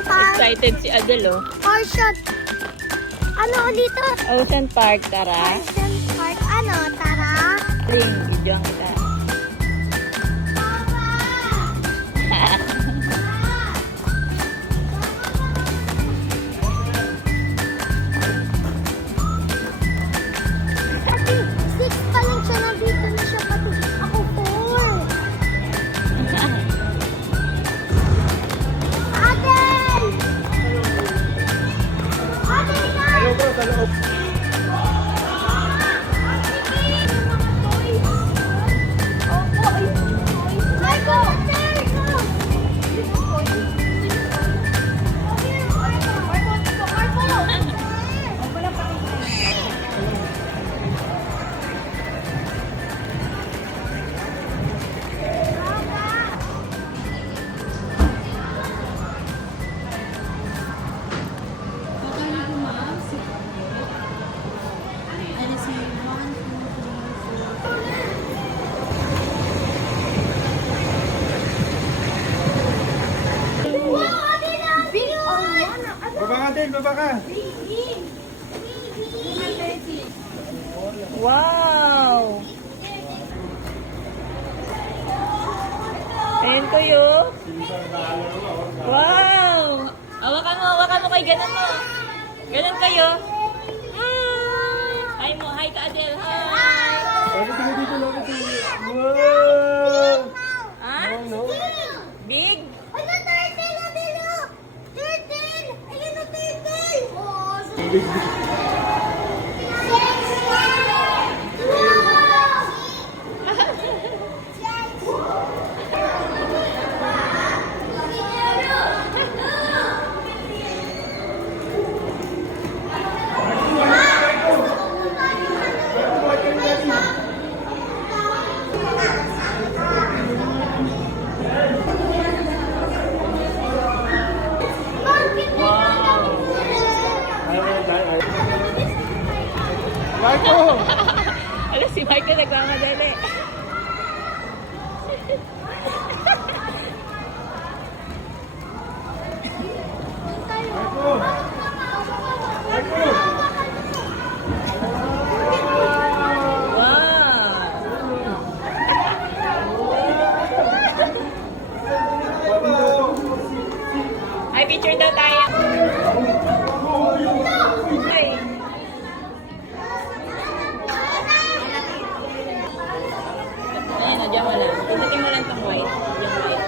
Ocean Park. Excited si Adele, oh. Ocean. Ano ulit ito? Ocean Park, tara. Ocean Park. Ano? Tara. Ring, videoan kita. Pati 6 pa lang siya. Nandito na siya. Pati ako 4. Adel! Adel ka! Hello bro, sa loob. Baba ka din, baba ka. Wow! Ayan ko yun. Wow! Hawakan mo kay ganun mo. Ganun kayo. Hi mo, hi ka Adele, hi! Lagi tingin dito, lagi tingin. Wow! Ha? No? Big? Ano, turtle? Adelo! Turtle! Ayun na, turtle! Oh, Big, big. Marco! Alam, si Michael nagmamadali. Marco! Marco! Wow! Ay, picture daw tayo. Ay. Ayan, diyan mo lang. Pindutin mo lang itong white. Yung white.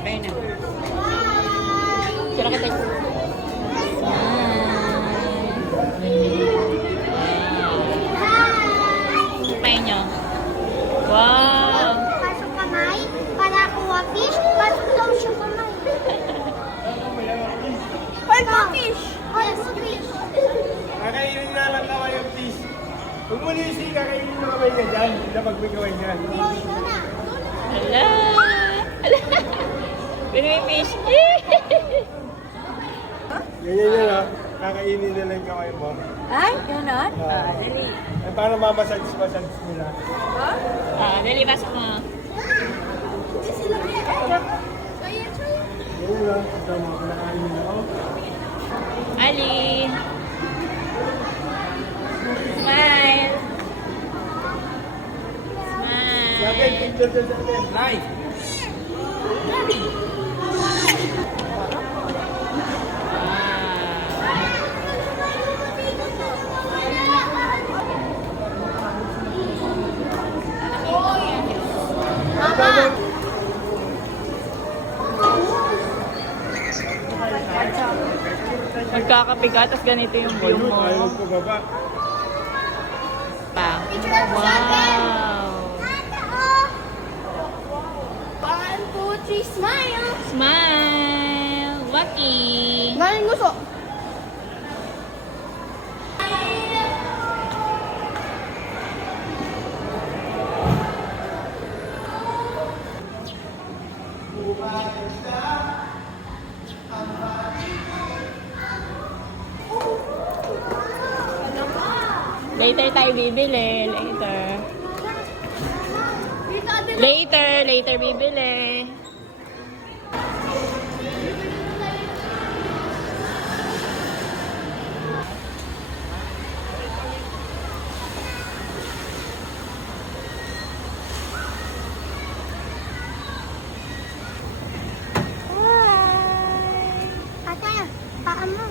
Ayun na. Sira kita. Smile nyo. Wow! pasok kamay para kuha fish. Pasok daw siya kamay. Or go fish. Or go fish. Kakainin na lang kamay yung fish. Kung muli yung sika, kakainin mo kamay ka dyan. Hindi na magbigawin yan. Oh, ito na. Hala! Hala! Pinipis. Ganyan yan ha. Kakainin nila yung kamay mo. Ay, gano'n? Dali. Eh, para mamasage nila. Dali, pasok mo. Ganyan lang. Ito mo, kinakain nila ako. Ali. Smile. Sabi, Smile. picture ka sa akin. Live! Magkakapiga, tapos ganito yung view mo. Ayaw ko baba. Pa. Picture ako sa akin. Wow. 1, 2, 3, smile. Smile. Lucky. Galing gusto. Later tayo bibili. Later. Dito, Adel. Later bibili. Ate, paa mo.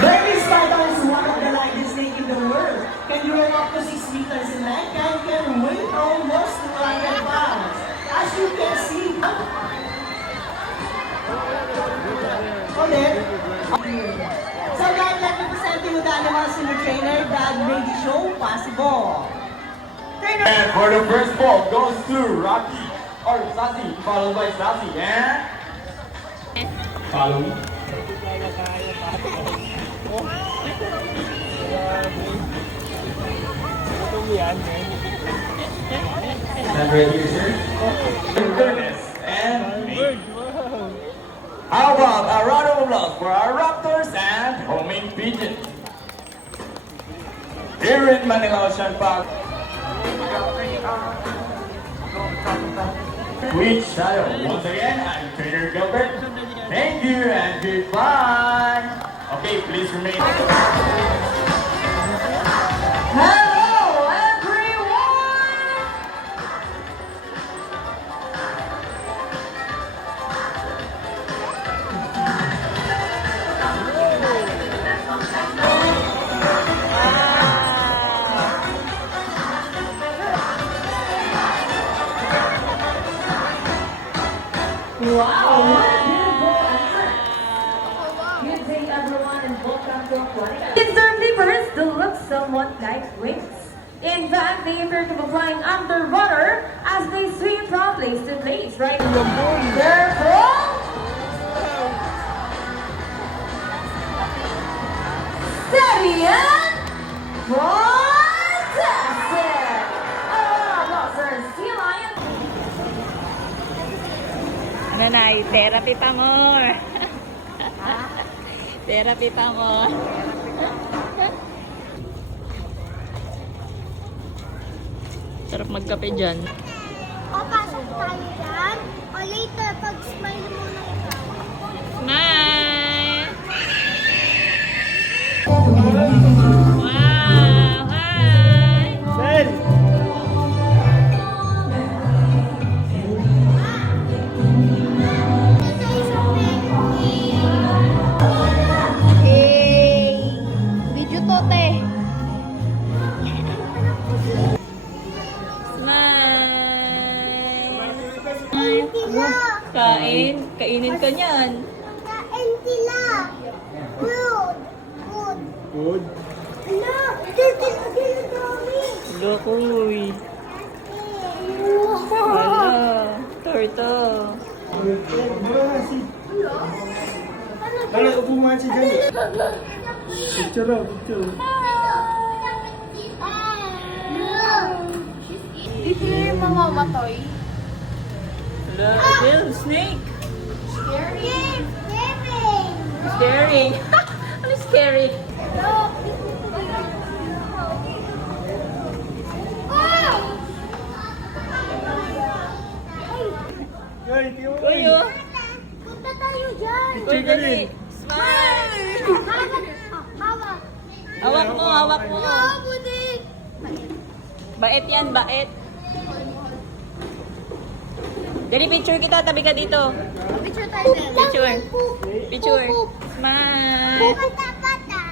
Baby Spider is one of the lightest snake in the world. Can grow up to 6 meters in length and can weigh almost 200 pounds. As you can see, ulit. So guys, let me present you the animals in the trainer that made the show possible. Trainer! And for the first ball goes to Rocky or Sassy, followed by Sassy and follow me. Stand right here, sir. Goodness and me. How about a round of applause for our Raptors and homing pigeon? Here in Manila Ocean Park. Which shadow? Once again, I'm Trainer Gilbert. Thank you and goodbye. Okay, please remain. Hello, everyone! Wow, what a beautiful answer. Good day, everyone, and welcome to Aquatica. It's their flippers to look somewhat like wings. In fact, they appear to be flying underwater as they swing from place to place, right? Therefore, steady and fantastic! Boxers, sea lion. Ano na, therapy pa more. Therapy pa more. Sarap magkape dyan. O, pasok tayo dyan. O, later, pag smile muna ikaw. Smile! Wow! Hi! Sen! Ito isang Hey! Video to, te. Smile! Tila! Kain. Kainin ka niyan. Kain tila! Food! Food! Good. Ano? Turtle again na dami! Lokoy. Wow! Hala. Turtle. Dali, upo nga si Gani. Picture lang, picture. Dito yung mamamatoy. Hala. Bill, snake. Scary! Scary. Ano scary? Look! Oh! Gani, tingnan mo. Kuyo. Punta tayo dyan! Kuyo, dali. Smile. Hawak! Hawak! Hawak mo, hawak mo. No, budik! Bait yan, bait. Dali, picture kita. Tabi ka dito. Picture tayo dyan. Picture. Picture. Smile. Pata-pata!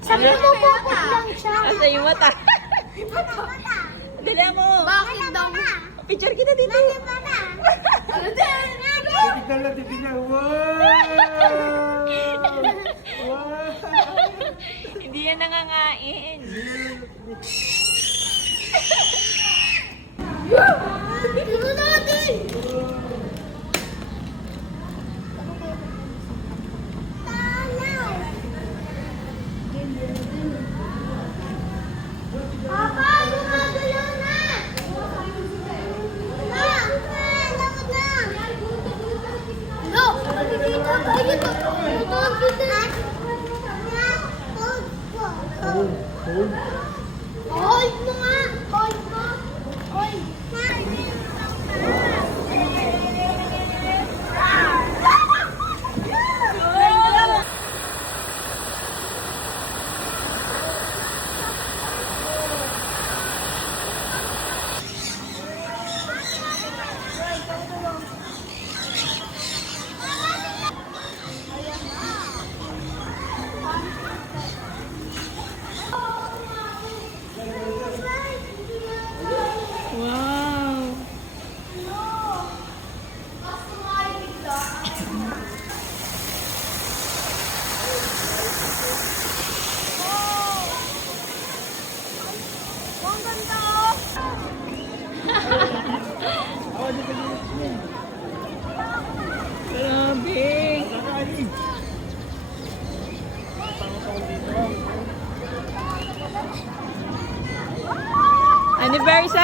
Sabi mo pupot lang siya. Asa yung mata? Pata-pata! Dali mo. Bakit daw? Picture kita dito. Pata-pata! Ano dyan? Tignan lang, tignan. Wow! Wow! Hindi yan nangangain. Tignan natin! Tanaw! Papa, gumagalaw na! Na! Lakad na! No! Dito! Ayun! Ito! Dito!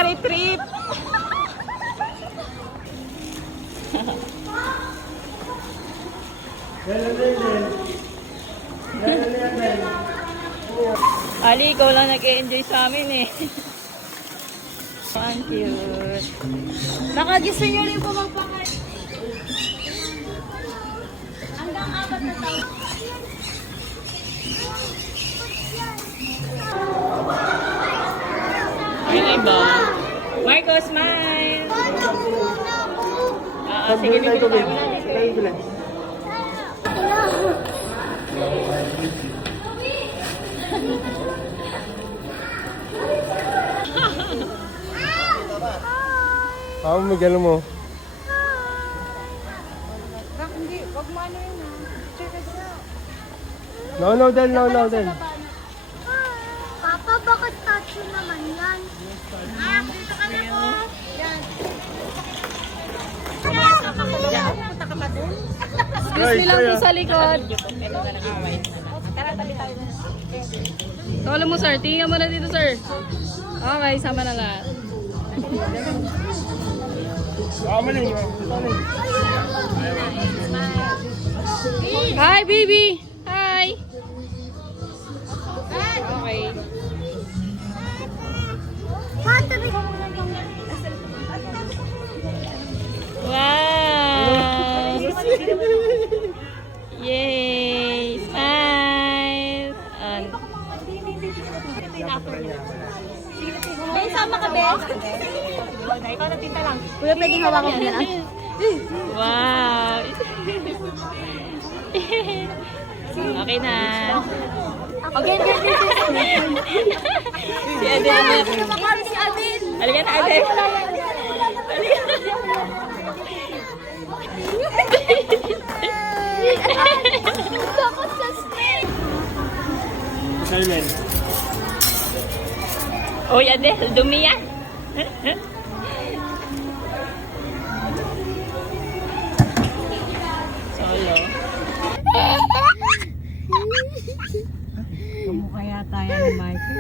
safari trip. Ali, ikaw lang nag-enjoy sa amin eh. Ang cute. Baka gusto nyo rin po magpakain. Hanggang 4 na taon. Yung iba. Marco, smile! Sige, Tayo dito tubig. tayo. Tayo bilang. May gano'n mo. No, then. Papa, bakit statue naman yan? Dito kami po. Yan. Excuse me lang po sa likod. Ito na lang ang white na lang. Tara, tabi tayo na. Tawala mo, sir. Tingnan mo na dito, sir. Okay, sama na lahat. Mali. Hi, baby! Hi! Okay. Wow! Yay! Smile! May sama ka, Bes? Ikaw na tinta lang. Kuya, pwedeng hawakan mo na lang. Wow! Okay na. Okay, good. Si Adel na. Kumakain si Adel. Halika na, Adel. Takot sa snake. Silent. Uy, Adel, dumi yan. Solo. Kamukha yata yan ni Michael.